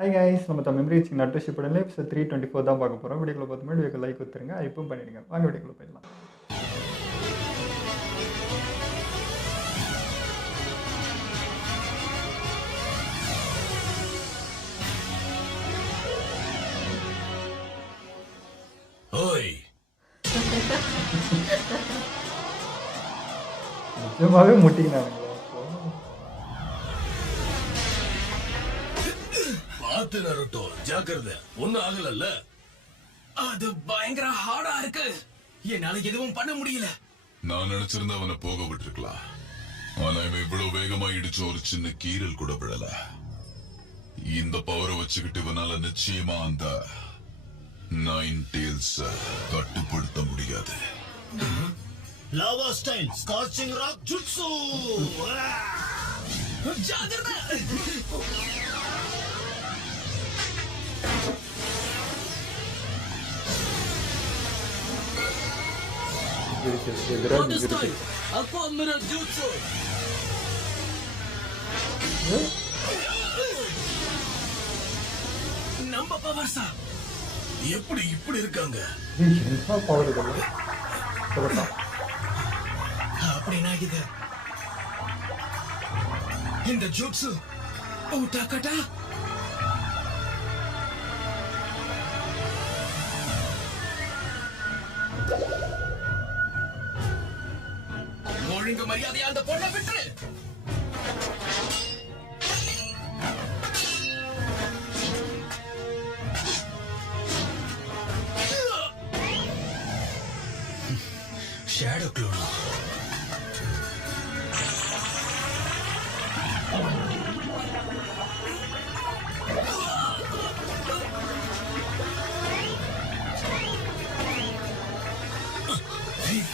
Hi guys நம்ம Tamil reach நட்டுஷிப் உடனே episode 324 தான் பார்க்க போகிறோம். வீடியோக்குள்ள பார்த்து முன்னாடி வீடியோக்கு லைக் கொடுத்துருங்க, இப்பவும் பண்ணிடுங்க. வாங்க வீடியோக்குள்ள போயிடலாம். ஓய் நிஜமாவே முட்டிக்கினானுங்களா? பாத்து நருட்டோ, ஜாக்கிரதை. ஒண்ணும் ஆகலல்ல? அது பயங்கர ஹார்டா இருக்கு. என்னால எதுவும் பண்ண முடியல. நான் நினைச்சிருந்தா அவனை போக விட்டுருக்கலாம். ஆனா இவன் இவ்வளவு வேகமா இடிச்சு ஒரு சின்ன கீரல் கூட விடல. இந்த பவரை வச்சுக்கிட்டு இவனால நிச்சயமா அந்த 9 டேல்ஸ் கட்டுப்படுத்த முடியாது. Lava style scorching rock jutsu. ஜாகிரதை. எதிராக அப்பா மிரா ஜூட்சு. நம்ம பவர்ஸா எப்படி இப்படி இருக்காங்க? என்ன பவர் இதெல்லாம்? சொல்லட்டா அப்படின்னா இது இந்த ஜூட்சு ஊட்டாக்கட்டா. ஒழுங்கு மரியாதையா அந்த பொண்ணை விட்டுரு. Shadow clone.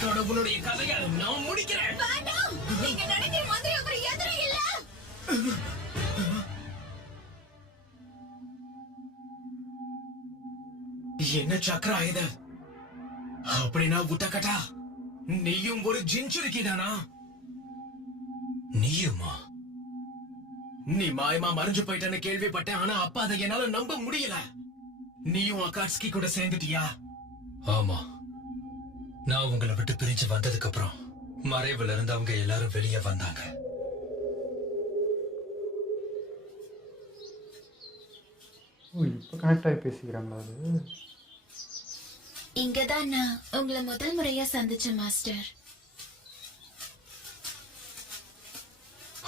கடவுளுடைய கதையை நான் முடிக்கிறேன். நீங்க நினைக்கிற மாதிரி அவர் எதிரி இல்ல. என்ன சக்கரா இது? அப்படின்னா உட்டக்கட்டா, நீயும் ஒரு ஜின்சுருக்கிதானா? நீயுமா? நீ மாயமா மறைஞ்சு போயிட்டேன்னு கேள்விப்பட்டேன். ஆனா அப்பா அதை என்னால நம்ப முடியல. நீயும் அகாட்ஸ்கி கூட சேர்ந்துட்டியா? ஆமா. நான் உங்களை விட்டு பிரிஞ்சு வந்ததுக்கு அப்புறம் மறைவுல இருந்து அவங்க எல்லாரும் வெளியே வந்தாங்க. ஓ, இப்போ கனெக்ட் ஆகி பேசிக்கிறாங்களா? அது இங்கதான் நான் உங்களை முதல் முறையா சந்திச்சேன் மாஸ்டர்.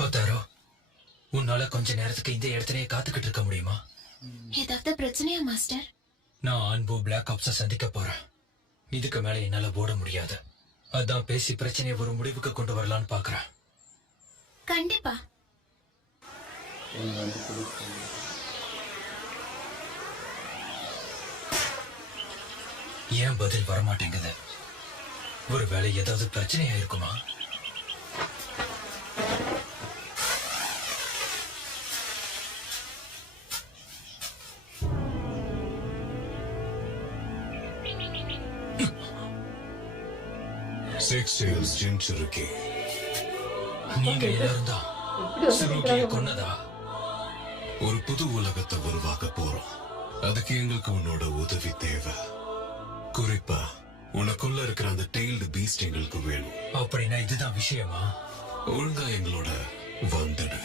ஹோதாரோ, உன்னால கொஞ்ச நேரத்துக்கு இந்த இடத்துலயே காத்துக்கிட்டு இருக்க முடியுமா? ஏதாவது பிரச்சனையா மாஸ்டர்? நான் அன்பு பிளாக் ஆப்ஸ சந்திக்க போறேன். இதுக்கு மேல என்னால ஓட முடியாது. அதான் பேசி பிரச்சனையை ஒரு முடிவுக்கு கொண்டு வரலான்னு பாக்குறேன். கண்டிப்பா. ஏன் பதில் வரமாட்டேங்குது? ஒருவேளை ஏதாவது பிரச்சனையா இருக்குமா? சிக்ஸ் டேல்ஸ் ஜின்சுருக்கி. நீங்க எல்லாரும் தான் சுருக்கிய கொன்னதா? ஒரு புது உலகத்தை உருவாக்க போறோம். அதுக்கு எங்களுக்கு உன்னோட உதவி தேவை. குறிப்பா உனக்குள்ள இருக்கிற அந்த டெய்ல்டு பீஸ்ட் எங்களுக்கு வேணும். அப்படின்னா இதுதான் விஷயமா? ஒழுங்கா எங்களோட வந்துடு.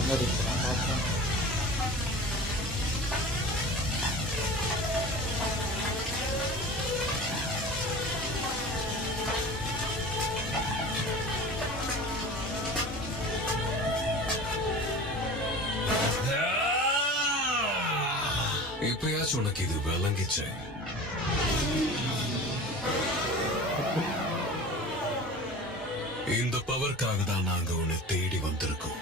என்னது நான் பார்த்தேன். இப்பயாச்சும் உனக்கு இது விளங்கிச்சு. இந்த பவருக்காக தான் நாங்க உன்னை தேடி வந்திருக்கோம்.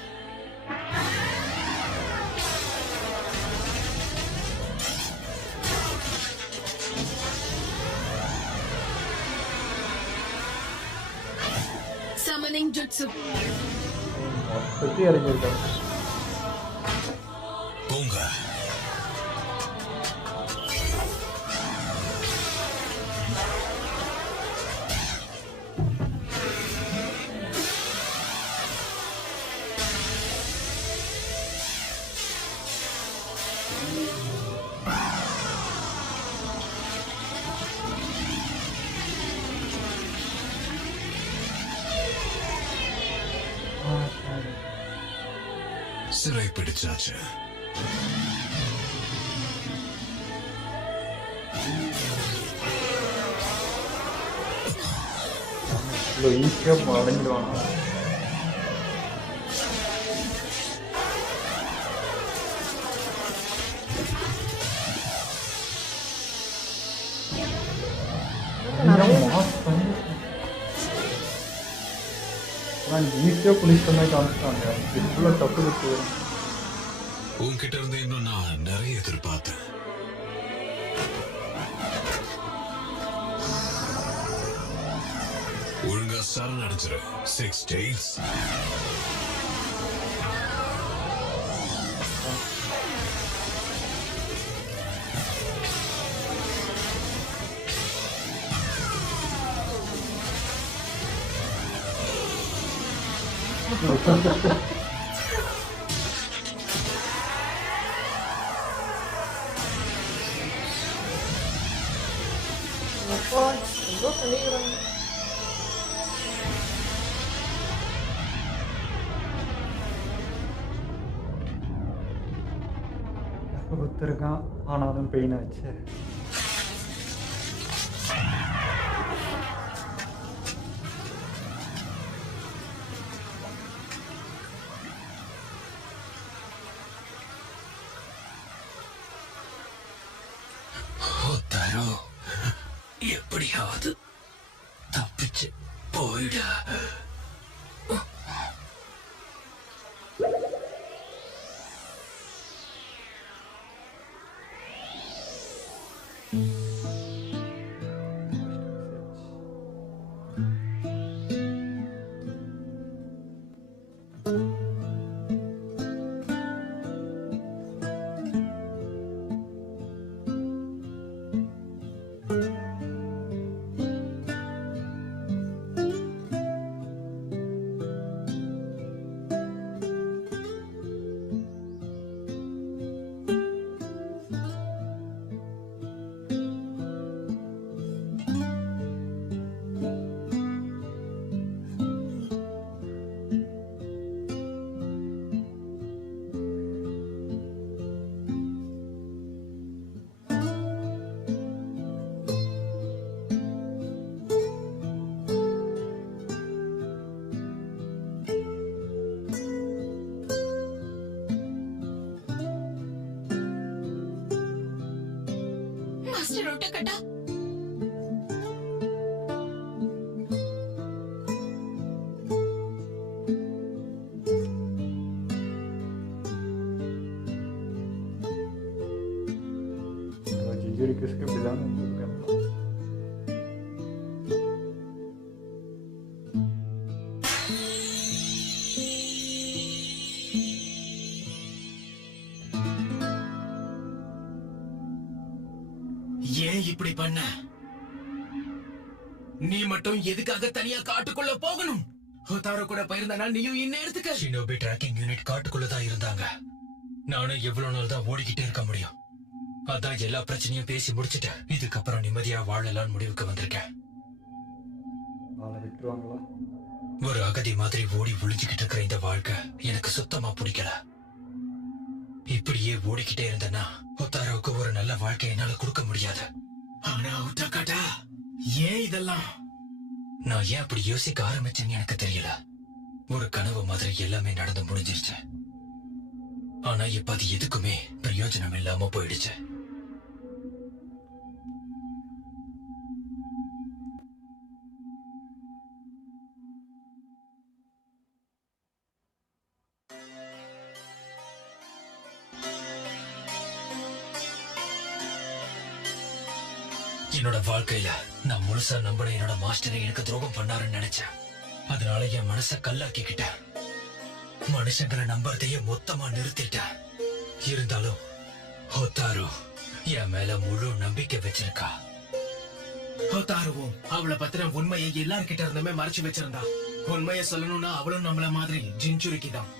சமனிங் ஜுட்சு. சுற்றி இறங்கியிருக்காங்க. போங்க. சிறை பிடிச்சாச்சு. இவ்வளோ ஈஸியாக அடங்கிடுவானா? ஈஸியாக புலிஸ் மாதிரி காமிச்சிட்டாங்க. இவ்வளோ தப்பு இருக்கு. உன்கிட்ட இருந்து இன்னும் நான் நிறைய எதிர்பார்த்தேன். ஒழுங்கா சரணடைஞ்சிரு. 6 days. ஒருத்தருக்கான் ஆனாலும் பெயின் ஆச்சு. தரோ எப்படியாவது தப்பிச்சு போயிட. மாஸ்டர் ஒட்டக்கட்டா जिंजरी किसके बिना ஏன் இப்படி பண்ண? நீ மட்டும் எதுக்காக தனியா காட்டுக்குள்ள போகணும்? ஹோதாரோ கூட போயிருந்தானா நீயும் இந்நேரத்துக்கு. ஷினோபி ட்ராக்கிங் யூனிட் காட்டுக்குள்ளதான் இருந்தாங்க. நானும் எவ்வளவு நாள் தான் ஓடிக்கிட்டே இருக்க முடியும்? அதான் எல்லா பிரச்சனையும் பேசி முடிச்சிட்டேன். இதுக்கப்புறம் நிம்மதியா வாழலாம்னு முடிவுக்கு வந்திருக்கேன். விட்டுருவாங்களா? ஒரு அகதி மாதிரி ஓடி ஒளிஞ்சுக்கிட்டு இருக்கிற இந்த வாழ்க்கை எனக்கு சுத்தமா பிடிக்கல. இப்படியே ஓடிக்கிட்டே இருந்தேன்னா ஒத்தாரோவுக்கு ஒரு நல்ல வாழ்க்கை என்னால கொடுக்க முடியாது. ஆனா ஒட்டாக்காட்டா, ஏன் இதெல்லாம்? நான் ஏன் அப்படி யோசிக்க ஆரம்பிச்சேன்னு எனக்கு தெரியல. ஒரு கனவு மாதிரி எல்லாமே நடந்து முடிஞ்சிருச்சு. ஆனா இப்ப அது எதுக்குமே பிரயோஜனம் இல்லாம போயிடுச்சு. என்னோட வாழ்க்கையில நான் முழுசா நம்பின என்னோட மாஸ்டரை எனக்கு துரோகம் பண்ணாருன்னு நினைச்சேன். அதனால என் மனச கல்லாக்கிக்கிட்டேன். மனுஷங்களை நம்புறதையே மொத்தமா நிறுத்திட்டேன். இருந்தாலும் ஹோதாரு என் மேல முழு நம்பிக்கை வச்சிருக்கா. ஹோதாருவும் அவளை பத்தின உண்மையை எல்லார்கிட்ட இருந்துமே மறைச்சு வச்சிருந்தா. உண்மையை சொல்லணும்னா அவளும் நம்மள மாதிரி ஜின்சுரிக்கிதான்.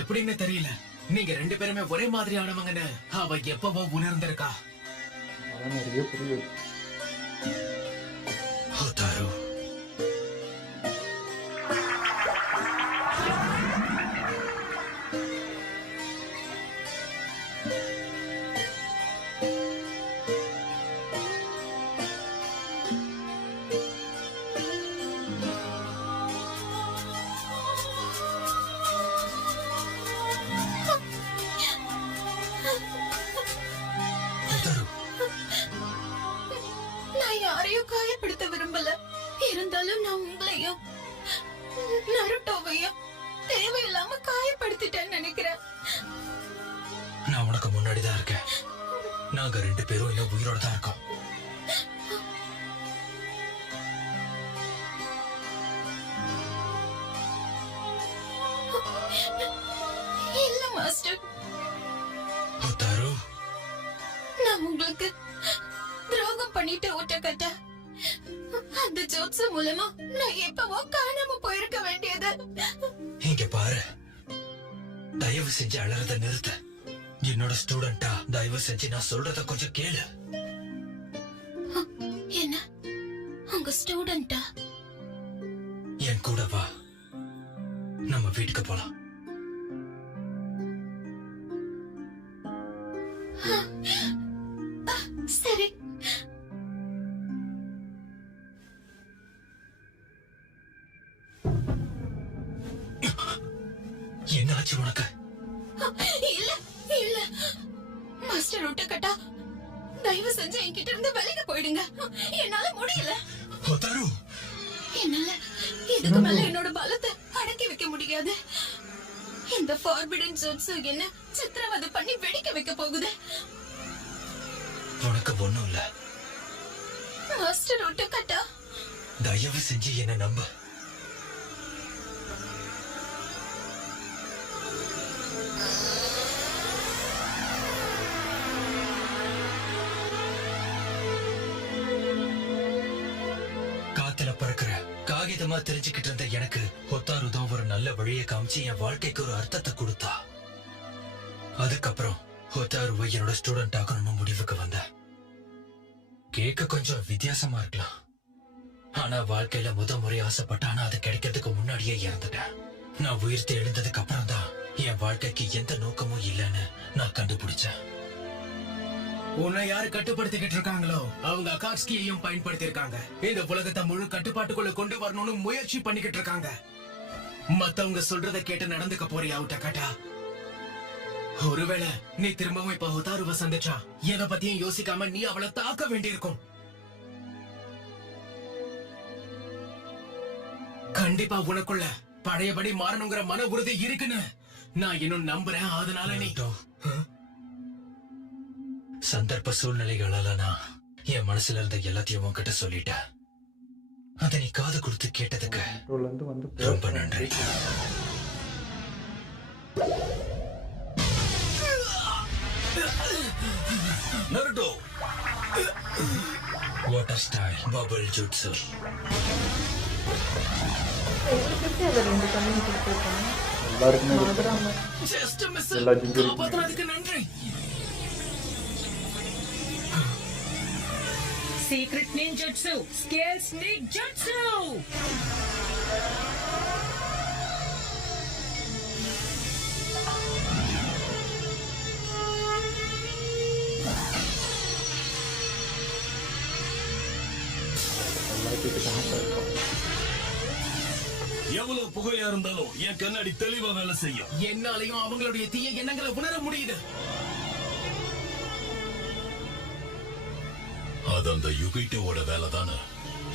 எப்படின்னு தெரியல, நீங்க 2 பேருமே ஒரே மாதிரியானவங்கன்னு அவ எப்பவோ உணர்ந்திருக்கா. நிறைய புரியுது. ஹோதாரு இருந்தாலும் நான் உங்களையும் நருட்டோவையும் தேவையில்லாம காயப்படுத்திட்டேன்னு நினைக்கிறேன். நான் உனக்கு முன்னாடி தான் இருக்கேன். நாங்க 2 பேரும் இன்னும் உயிரோட தான் இருக்கோம். இல்ல மாஸ்டர், ஹோதாரு, நான் உங்களுக்கு துரோகம் பண்ணிட்டு ஒட்டக்கட்ட அந்த ஜோட்ஸ் மூலமா நான் எப்பவோ காணாம போயிருக்க வேண்டியது. இங்க பாரு, தயவு செஞ்சு அழறத நிறுத்த. என்னோட ஸ்டூடெண்டா தயவு செஞ்சு நான் சொல்றத கொஞ்சம் கேளு. என்ன, உங்க ஸ்டூடெண்டா? என் கூட வா, நம்ம வீட்டுக்கு போலாம். சரி. என்ன ஆச்சு உனக்கு? இல்ல இல்ல மாஸ்டர் ஒட்டக்கட்டா, தயவு செஞ்சு என்கிட்ட இருந்து வெளியில போயிடுங்க. என்னால முடியல. ஹோதாரு, என்னால இதுக்கு மேல என்னோட பலத்தை அடக்கி வைக்க முடியாது. இந்த ஃபார்பிடன் ஜோட்ஸு என்ன சித்திரவதை பண்ணி வெடிக்க வைக்க போகுது. உனக்கு ஒண்ணும் இல்ல. மாஸ்டர் ஒட்டக்கட்டா, தயவு செஞ்சு என்ன நம்பு. காத்துல பறக்கிற காகிதமா தெரிஞ்சுக்கிட்டு இருந்த எனக்கு ஹோதாரு தான் ஒரு நல்ல வழியை காமிச்சு என் வாழ்க்கைக்கு ஒரு அர்த்தத்தை கொடுத்தா. அதுக்கப்புறம் ஹோதாருவை என்னோட ஸ்டூடெண்ட் ஆகணும்னு முடிவுக்கு வந்தேன். கேட்க கொஞ்சம் வித்தியாசமா இருக்கலாம், ஆனா வாழ்க்கையில முறை ஆசைப்பட்டானா அது கிடைக்கிறதுக்கு முன்னாடியே இறந்துட்டேன். நான் உயிர்த்து எழுந்ததுக்கு அப்புறம் தான் என் வாழ்க்கைக்கு எந்த நோக்கமும் இல்லைன்னு நான் கண்டுபிடிச்சேன். உன்னை யாரு கட்டுப்படுத்திக்கிட்டு இருக்காங்களோ அவங்க அகாட்ஸ்கியையும் பயன்படுத்தி இருக்காங்க. இந்த உலகத்தை முழு கட்டுப்பாட்டுக்குள்ள கொண்டு வரணும்னு முயற்சி பண்ணிக்கிட்டு இருக்காங்க. மத்தவங்க சொல்றதை கேட்டு நடந்துக்க போறியா ஒட்டக்கட்டா? ஒருவேளை நீ திரும்பவும் இப்ப ஹோதாருவை சந்திச்சா எதை பத்தியும் யோசிக்காம நீ அவளை தாக்க வேண்டியிருக்கும். கண்டிப்பா உனக்குள்ள பழையபடி மாறணுங்கிற மன உறுதி இருக்குன்னு நான் இன்னும் நம்புறேன். அதனால நீ சந்தர்ப்ப சூழ்நிலைகளால நான் என் மனசுல இருந்த எல்லாத்தையும் உன்கிட்ட சொல்லிட்டேன். அதை நீ காது கொடுத்து கேட்டதுக்கு கண்ட்ரோல்ல இருந்து வந்து ரொம்ப நன்றி. Naruto, water style bubble jutsu. எல்லாருக்குமே Just a miss. எல்லா ஜிஞ்சரும் காப்பாத்துனதுக்கு நன்றி. Secret ninjutsu, scale snake jutsu. எவ்வளவு புகையா இருந்தாலும் என் கண்ணாடி தெளிவா வேலை செய்யும். என்னாலையும் அவங்களுடைய தீய எண்ணங்களை உணர முடியுது. அது அந்த யுகிட்டோட வேலை தானே.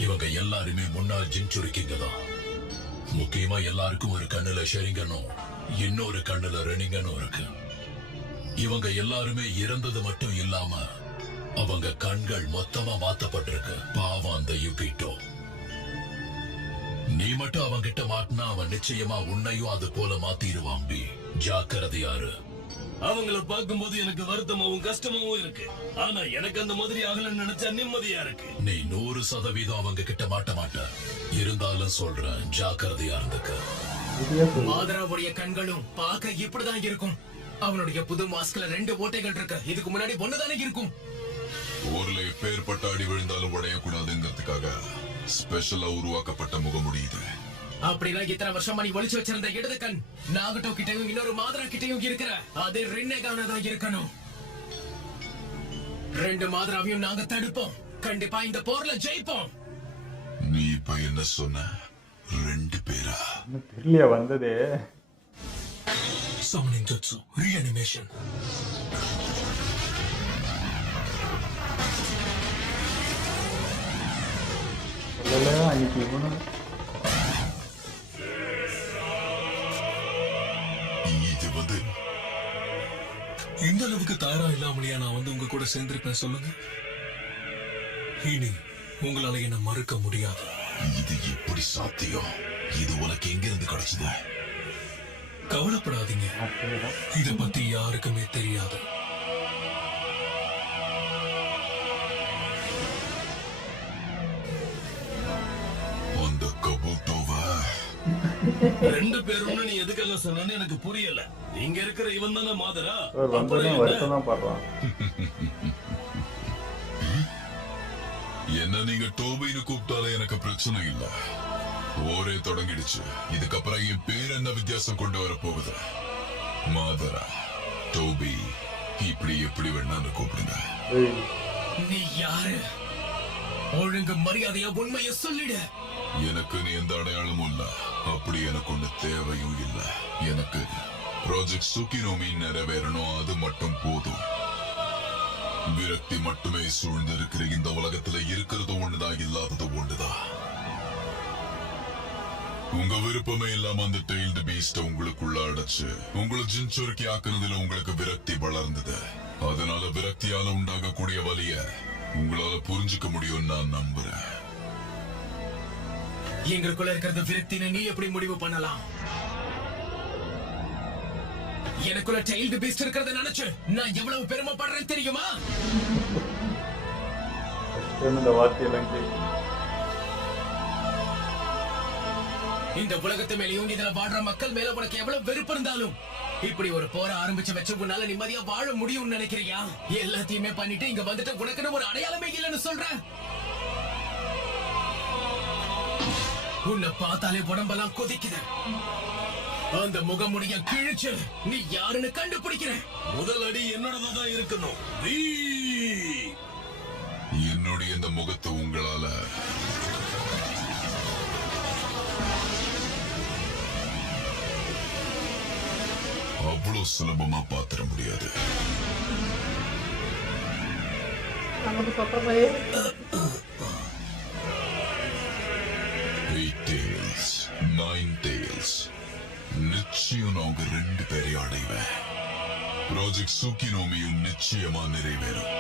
இவங்க எல்லாருமே முன்னாள் ஜின்சுரிக்கிங்க தான். முக்கியமா எல்லாருக்கும் ஒரு கண்ணுல ஷெரிங்கனும் இன்னொரு கண்ணுல ரெனிங்கனும் இருக்கு. இவங்க எல்லாருமே இறந்தது மட்டும் இல்லாம அவங்க கண்கள் மொத்தமா மாத்தப்பட்டிருக்கு. பாவம் அந்த யுகிட்டோ. நீ மட்டும் அவங்கிட்ட மாட்டினா அவன் நிச்சயமா உன்னையும் அது போல மாத்திடுவான். பி ஜாக்கிரதையாரு. அவங்கள பார்க்கும்போது எனக்கு வருத்தமாவும் கஷ்டமாவும் இருக்கு. ஆனா எனக்கு அந்த மாதிரி ஆகலன்னு நினைச்சா நிம்மதியா இருக்கு. நீ 100% அவங்க கிட்ட மாட்ட மாட்ட. இருந்தாலும் சொல்றேன், ஜாக்கிரதையா இருந்துக்க. மாதராவுடைய கண்களும் பார்க்க இப்படிதான் இருக்கும். அவனுடைய புது மாஸ்க்ல 2 ஓட்டைகள் இருக்கு. இதுக்கு முன்னாடி ஒண்ணுதானே இருக்கும். ஊர்ல எப்பேற்பட்ட அடி விழுந்தாலும் உடையக்கூடாதுங்கிறதுக்காக ஸ்பெஷலா உருவாக்கப்பட்ட முகமுடி இது. அப்படின்னா இத்தனை வருஷமா நீ ஒளிச்சு வச்சிருந்த இடது கண் நாகட்டோ கிட்டையும் இன்னொரு மாதரா கிட்டையும் இருக்கிற அது ரின்னேகானதான் இருக்கணும். 2 மாதராவையும் நாங்க தடுப்போம். கண்டிப்பா இந்த போர்ல ஜெயிப்போம். நீ இப்ப என்ன சொன்ன? 2 பேரா? இன்னும் தெரியலையா வந்ததே. சம்னிங் ஜுட்சு ரீஅனிமேஷன். அதில் அன்னைக்கு இவனும் இது வந்து இந்த அளவுக்கு தயாரா இல்லாமலையா நான் வந்து உங்க கூட சேர்ந்திருப்பேன் சொல்லுங்க. இனி உங்களால என்ன மறுக்க முடியாது. இது எப்படி சாத்தியம்? இது உனக்கு எங்கிருந்து கிடைச்சது? கவலைப்படாதீங்க, அப்படிதான். இத பத்தி யாருக்குமே தெரியாது. அந்த கபூட்டோவ ரெண்டு பேரும் நீ எதுக்காக சொன்னு எனக்கு புரியல. இங்க இருக்கிற இவன் தானே மாதரா? அவர் வந்ததும் வருத்தம் தான் படுறான். என்ன நீங்க டோபின்னு கூப்பிட்டாலே எனக்கு பிரச்சனை இல்ல. ஓரே தொடங்கிடுச்சு. இதுக்கப்புறம் என் பேர் என்ன வித்தியாசம் கொண்டு வர போகுது? மாதரா, டோபி, இப்படி எப்படி வேணான்னு கூப்பிடுங்க. ஏய், நீ யாரு? ஒழுங்கு மரியாதையா உண்மைய சொல்லிடு. எனக்கு நீ எந்த அடையாளமும் இல்ல. அப்படி எனக்கு ஒண்ணு தேவையும் இல்ல. எனக்கு ப்ராஜெக்ட் சுக்கினோமி நிறைவேறணும், அது மட்டும் போதும். விரக்தி மட்டுமே சூழ்ந்து இருக்கிற இந்த உலகத்துல இருக்கிறது ஒண்ணுதான், இல்லாதது ஒண்ணுதான். உங்க விருப்பமே இல்லாம அந்த டெய்ல்டு பீஸ்ட உங்களுக்குள்ள அடைச்சு உங்களை ஜின்சுருக்கி ஆக்குனதுல உங்களுக்கு விரக்தி வளர்ந்தது. அதனால விரக்தியால உண்டாகக்கூடிய வலிய உங்களால புரிஞ்சுக்க முடியும் நான் நம்புறேன். எங்களுக்குள்ள இருக்கிறது விரக்தின்னு நீ எப்படி முடிவு பண்ணலாம்? எனக்குள்ள சைல்டு பீஸ்ட் இருக்கிறத நினைச்சு நான் எவ்வளவு பெருமைப்படுறேன் தெரியுமா? first இந்த வார்த்தையெல்லாம் கேட்கும். இந்த உலகத்து மேலேயும் இதுல வாழ்ற மக்கள் மேல உனக்கு எவ்வளவு வெறுப்பு இருந்தாலும் இப்படி ஒரு போற ஆரம்பிச்சு வச்சு உன்னால நிம்மதியா வாழ முடியும்னு நினைக்கிறியா? எல்லாத்தையுமே பண்ணிட்டு இங்க வந்துட்டு உனக்குன்னு ஒரு அடையாளமே இல்லைன்னு சொல்ற. உன்னை பார்த்தாலே உடம்பெல்லாம் கொதிக்குது. அந்த முகமுடிய கிழிச்சு நீ யாருன்னு கண்டுபிடிக்கிற. முதல் அடி என்னோடதான் இருக்கணும். என்னுடைய இந்த முகத்தை உங்களால அவ்வளவு சுலபமா பாத்திர முடியாது. Eight tails, 9 tails. நிச்சயம் நான் உங்க 2 பேரை அடைவேன். ப்ராஜெக்ட் சுக்கினோமியும் நிச்சயமா நிறைவேறும்.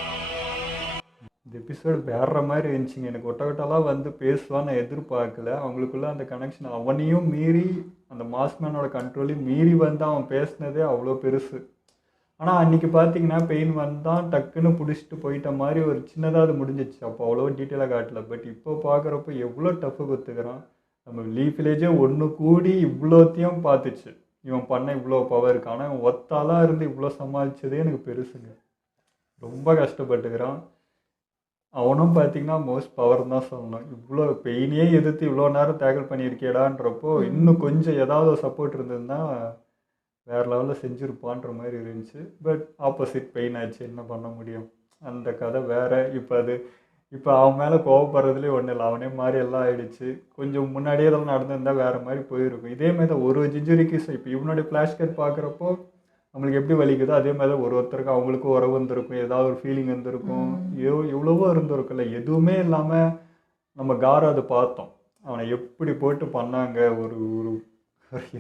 இந்த எபிசோடு வேற மாதிரி இருந்துச்சுங்க. எனக்கு ஒட்டகட்டெல்லாம் வந்து பேசுவான்னு நான் எதிர்பார்க்கல. அவங்களுக்குள்ள அந்த கனெக்ஷன் அவனையும் மீறி அந்த மாஸ்மேனோட கண்ட்ரோலையும் மீறி வந்து அவன் பேசினதே அவ்வளோ பெருசு. ஆனால் அன்றைக்கி பார்த்தீங்கன்னா பெயின் வந்தான் டக்குன்னு பிடிச்சிட்டு போயிட்ட மாதிரி ஒரு சின்னதாக அது முடிஞ்சிச்சு. அப்போ அவ்வளோ டீட்டெயிலாக காட்டல. பட் இப்போ பார்க்குறப்போ எவ்வளோ டஃப்பு கொடுத்துக்கிறான். நம்ம லீஃப் வில்லேஜே ஒன்று கூடி இவ்வளோத்தையும் பார்த்துச்சு. இவன் பண்ண இவ்வளோ பவர் இருக்கு. ஆனால் இவன் ஒத்தாலாக இருந்து இவ்வளோ சமாளித்ததே எனக்கு பெருசுங்க. ரொம்ப கஷ்டப்பட்டுக்கிறான். அவனும் பார்த்தீங்கன்னா மோஸ்ட் பவர் தான் சொல்லணும். இவ்வளோ பெயினையே எதிர்த்து இவ்வளோ நேரம் டேக்கிள் பண்ணியிருக்கேடான்றப்போ இன்னும் கொஞ்சம் ஏதாவது ஒரு சப்போர்ட் இருந்ததுன்னா வேறு லெவலில் செஞ்சுருப்பான்ற மாதிரி இருந்துச்சு. பட் ஆப்போசிட் பெயின் ஆச்சு, என்ன பண்ண முடியும். அந்த கதை வேறு. இப்போ அவன் மேலே கோவப்படுறதுலேயே ஒன்றும் இல்லை. அவனே மாதிரி எல்லாம் ஆயிடுச்சு. கொஞ்சம் முன்னாடியே இதெல்லாம் நடந்திருந்தால் வேறு மாதிரி போயிருக்கும். இதே மாதிரி தான் ஒரு ஜிஞ்சுரிக்கு இப்போ இவனுடைய ஃப்ளாஷ் கட் பார்க்குறப்போ நம்மளுக்கு எப்படி வலிக்குதோ அதே மாதிரி தான் ஒருத்தருக்கு அவங்களுக்கும் உறவு வந்திருக்கும், ஏதாவது ஒரு ஃபீலிங் இருந்திருக்கும், எவ்வளவோ இருந்திருக்குல்ல. எதுவுமே இல்லாமல் நம்ம காரை அதை பார்த்தோம். அவனை எப்படி போட்டு பண்ணாங்க. ஒரு ஒரு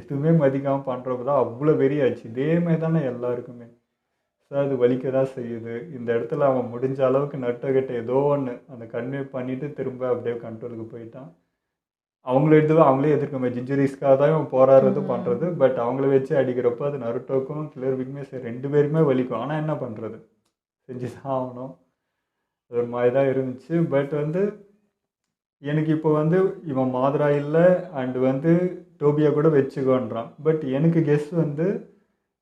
எதுவுமே மதிக்காமல் பண்ணுறப்ப தான் அவ்வளோ வெறியாச்சு. இதே மாதிரி தானே எல்லாருக்குமே. ஸோ அது வலிக்க தான் செய்யுது. இந்த இடத்துல அவன் முடிஞ்ச அளவுக்கு நட்டகட்ட ஏதோ ஒன்று அந்த கன்வே பண்ணிவிட்டு திரும்ப அப்படியே கண்ட்ரோலுக்கு போயிட்டான். அவங்களே எதிர்க்க ஜிஞ்சுரிஸ்க்காக தான் இவன் போராடுறது பண்ணுறது. பட் அவங்கள வச்சு அடிக்கிறப்போ அது நருட்டோக்கும் கிளர்விக்குமே சரி 2 பேருமே வலிக்கும். ஆனால் என்ன பண்ணுறது, செஞ்சு தான் ஆகணும். அது ஒரு மாதிரி தான் இருந்துச்சு. பட் வந்து எனக்கு இப்போ வந்து இவன் மாதரா இல்லை அண்டு வந்து டோபியா கூட வச்சுக்கோன்றான். பட் எனக்கு கெஸ் வந்து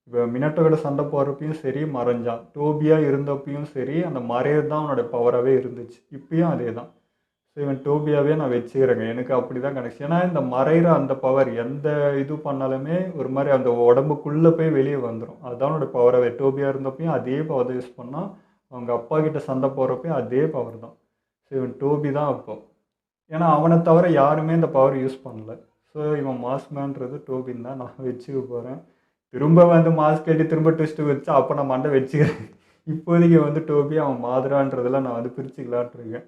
இப்போ மினட்டோட சண்டை போடுறப்பையும் சரி மறைஞ்சான். டோபியா இருந்தப்பையும் சரி அந்த மறையது தான் அவனோட பவராகவே இருந்துச்சு. இப்பயும் அதே தான். ஸோ இவன் டோபியாவே நான் வச்சுக்கிறேங்க. எனக்கு அப்படி தான் கனெக்ஷன். ஏன்னா இந்த மறைகிற அந்த பவர் எந்த இது பண்ணாலுமே ஒரு மாதிரி அந்த உடம்புக்குள்ளே போய் வெளியே வந்துடும். அதுதான் அவனோட பவராகவே. டோபியா இருந்தப்பையும் அதே பவர் தான் யூஸ் பண்ணால். அவங்க அப்பா கிட்ட சண்டை போடுறப்பையும் அதே பவர் தான். ஸோ இவன் டோபி தான் அப்போ. ஏன்னா அவனை தவிர யாருமே இந்த பவர் யூஸ் பண்ணல. ஸோ இவன் மாஸ்மேன்றது டோபின் தான் நான் வச்சுக்க போகிறேன். திரும்ப வந்து மாஸ்க் கட்டி திரும்ப ட்விஸ்ட்டு வச்சு அப்போ நான் மண்டை வச்சுக்கிறேன். இப்போதைக்கு வந்து டோபி அவன் மாதரான்றதெல்லாம் நான் வந்து பிரிச்சுக்கலான்ட்டு இருக்கேன்.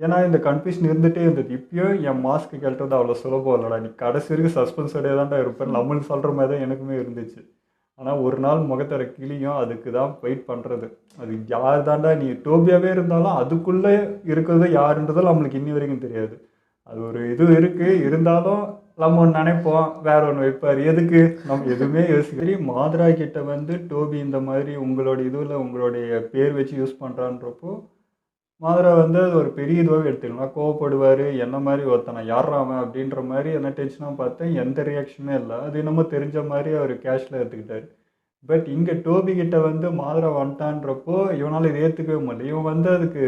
ஏன்னா இந்த கன்ஃபியூஷன் இருந்துகிட்டே இருந்தது. இப்பயும் என் மாஸ்க்கு கழட்டுறது அவ்வளோ சுலபம் இல்லைடா, நீ கடைசி வரைக்கும் சஸ்பென்ஸோடய தான்டா இருப்பேன் நம்மளுக்கு சொல்கிற மாதிரி தான் எனக்குமே இருந்துச்சு. ஆனால் ஒரு நாள் முகத்தர கிளியும் அதுக்கு தான் வெயிட் பண்ணுறது. அது யார் தாண்டா, நீ டோபியாவே இருந்தாலும் அதுக்குள்ளே இருக்கிறது யாருன்றதும் நம்மளுக்கு இன்னி வரைக்கும் தெரியாது. அது ஒரு இது இருக்குது, இருந்தாலும் நம்ம ஒன்று நினைப்போம், வேற ஒன்று வைப்பார், எதுக்கு நம்ம எதுவுமே யோசிக்க. மாத்ரா கிட்ட வந்து டோபி இந்த மாதிரி உங்களோட இதுவில் உங்களுடைய பேர் வச்சு யூஸ் பண்ணுறான்றப்போ மாத்ரா வந்து அது ஒரு பெரிய இதுவாகவே எடுத்துக்கலாம், கோவப்படுவார், என்ன மாதிரி ஒருத்தனை யாராமன் அப்படின்ற மாதிரி என்ன டென்ஷனாக பார்த்தேன். எந்த ரியாக்ஷனுமே இல்லை, அது என்னமோ தெரிஞ்ச மாதிரி அவர் கேஷில் எடுத்துக்கிட்டார். பட் இங்கே டோபி கிட்ட வந்து மாத்ரா வந்துட்டான்றப்போ இவனால் இதை ஏற்றுக்கவே முடியல. இவன் வந்து அதுக்கு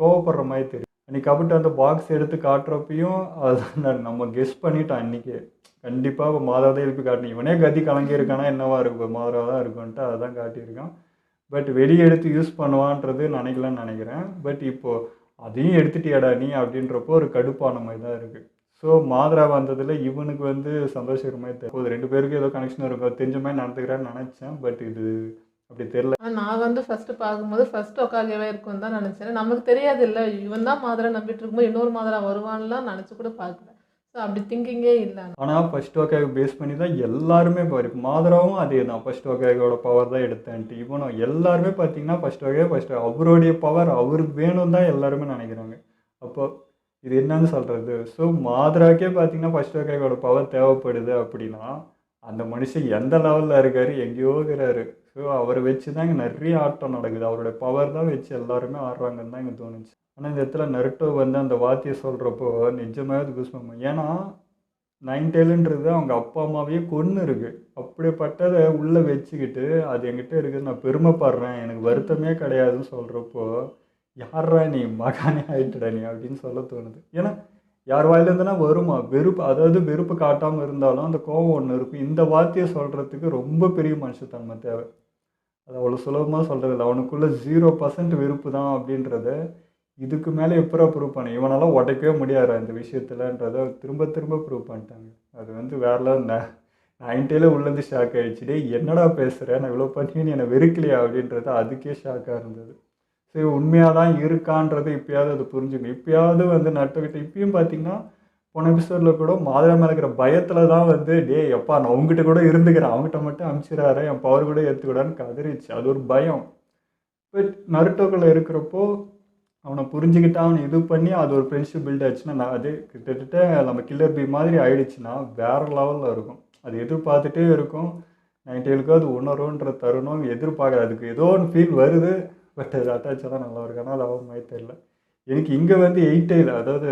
கோவப்படுற மாதிரி தெரியும். அன்றைக்கி கபட்டு அந்த பாக்ஸ் எடுத்து காட்டுறப்பையும் அதுதான் நம்ம கெஸ் பண்ணிட்டான். அன்றைக்கி கண்டிப்பாக மாத்ரா தான் எழுப்பி காட்டணும், இவனே கத்தி கலங்கியிருக்கானா என்னவா இருக்கும், மாத்ரா தான் இருக்குன்ட்டு அதை தான் காட்டியிருக்கான். பட் வெளியே எடுத்து யூஸ் பண்ணுவான்றது நினைக்கலன்னு நினைக்கிறேன். பட் இப்போது அதையும் எடுத்துட்டியாடா நீ அப்படின்றப்போ ஒரு கடுப்பான மாதிரி தான் இருக்குது. ஸோ மாத்ரா வந்ததில் இவனுக்கு வந்து சந்தோஷம் மாதிரி தெரியும், 2 பேருக்கு ஏதோ கனெக்ஷன் இருக்கும், தெரிஞ்ச மாதிரி நடந்துக்கிறேன்னு நினச்சேன். பட் இது அப்படி தெரியல. நான் வந்து ஃபஸ்ட்டு பார்க்கும்போது ஃபஸ்ட் ஒக்காகவே இருக்கும்னு தான் நினச்சேன். நமக்கு தெரியாது இல்லை, இவன் தான் மாத்ரா நம்பிட்டு இருக்கும்போது இன்னொரு மாத்ரா வருவான்லாம் நினச்சி கூட பார்க்கல. ஸோ அப்படி திங்கிங்கே இல்லை. ஆனால் ஃபர்ஸ்ட் ஒக்காக பேஸ் பண்ணி தான் எல்லாருமே இப்போ மாத்ராவும் அதே தான், ஃபர்ஸ்ட் ஒக்காகோட பவர் தான் எடுத்தேன்ட்டு. இவனும் எல்லாருமே பார்த்தீங்கன்னா ஃபர்ஸ்ட் அவருடைய பவர் அவருக்கு வேணும் தான் எல்லாருமே நினைக்கிறாங்க. அப்போ இது என்னன்னு சொல்கிறது. ஸோ மாத்ராக்கே பார்த்தீங்கன்னா ஃபர்ஸ்ட் ஒக்காகோட பவர் தேவைப்படுது அப்படின்னா அந்த மனுஷன் எந்த லெவலில் இருக்கார், எங்கேயோ இருக்கிறாரு. ஸோ அவரை வச்சு தான் இங்கே நிறைய ஆட்டம் நடக்குது, அவருடைய பவர் தான் வச்சு எல்லாருமே ஆடுறாங்கன்னு தான் இங்கே தோணுச்சு. ஆனால் இந்த இடத்துல நருட்டோ வந்து அந்த வார்த்தையை சொல்கிறப்போ நிஜமாவது குஸ்பம். ஏன்னா நைன்டேலுன்றது அவங்க அப்பா அம்மாவையே கொன்று இருக்கு, அப்படிப்பட்டதை உள்ளே வச்சுக்கிட்டு அது என்கிட்ட இருக்குது, நான் பெருமைப்படுறேன், எனக்கு வருத்தமே கிடையாதுன்னு சொல்கிறப்போ யாரா நீ மகானே ஆகிட்டடா நீ அப்படின்னு சொல்ல தோணுது. ஏன்னா யார் வாயிலேருந்துனா வருமா வெறுப்பு, அதாவது வெறுப்பு காட்டாமல் இருந்தாலும் அந்த கோபம் ஒன்று இருக்கும். இந்த வார்த்தையை சொல்கிறதுக்கு ரொம்ப பெரிய மனுஷத்தன்மை தேவை, அது அவ்வளோ சுலபமாக சொல்கிறது இல்லை. அவனுக்குள்ளே 0% வெறுப்பு தான் அப்படின்றத இதுக்கு மேலே எப்போ ப்ரூவ் பண்ண, இவனால உடைக்கவே முடியாது இந்த விஷயத்துலன்றதை திரும்ப திரும்ப ப்ரூவ் பண்ணிட்டாங்க. அது வந்து வேற 90 உள்ளேருந்து ஷாக் ஆகிடுச்சு. டே என்னடா பேசுகிறேன், நான் இவ்வளோ பண்ணி என்னை வெறுக்கலையா அப்படின்றது அதுக்கே ஷாக்காக இருந்தது. சரி உண்மையாக தான் இருக்கான்றது இப்போயாவது அது புரிஞ்சுக்கணும். இப்போயாவது வந்து நட்டுக்கிட்ட இப்பயும் பார்த்தீங்கன்னா போன எபிசோடில் கூட மாத்ரா மேலே இருக்கிற பயத்தில் தான் வந்து டே எப்பா நான் அவங்ககிட்ட கூட இருந்துக்கிறேன், அவங்ககிட்ட மட்டும் அனுப்பிச்சிடாரு, என் பவர் கூட ஏற்றுக்கூடான்னு கதறிச்சு. அது ஒரு பயம். பட் நருட்டோக்குள்ளே இருக்கிறப்போ அவனை புரிஞ்சுக்கிட்டா அவனை இது பண்ணி அது ஒரு ஃப்ரெண்ட்ஷிப் பில்ட் ஆச்சுன்னா நான் அது கிட்டத்தட்ட நம்ம கில்லர் பி மாதிரி ஆயிடுச்சுன்னா வேறு லெவலில் இருக்கும். அது எதிர்பார்த்துட்டே இருக்கும். 90 அது உணருன்ற தருணம் எதிர்பார்க்குறது, அதுக்கு ஏதோ ஒன்று ஃபீல் வருது. பட் அது அட்டாச்சாக தான் நல்லா இருக்கு. ஆனால் அது அவன் மாதிரி தெரியல. எனக்கு இங்கே வந்து 8 அதாவது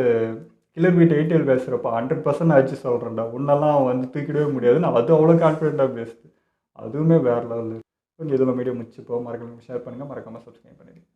கில்லர் பீட் 8 பேசுகிறப்ப 100% ஆச்சு சொல்கிறேன்டா, உன்னெல்லாம் அவன் வந்து தூக்கிடவே முடியாதுன்னு அது அவ்வளோ கான்ஃபிடென்ட்டாக பேசுது. அதுவுமே வேறு லெவலில் இருக்குது. இதில் மீடியம் முடிச்சுப்போம். மறக்காம ஷேர் பண்ணுங்கள், மறக்காமல் சப்ஸ்கிரைப் பண்ணிடுங்க.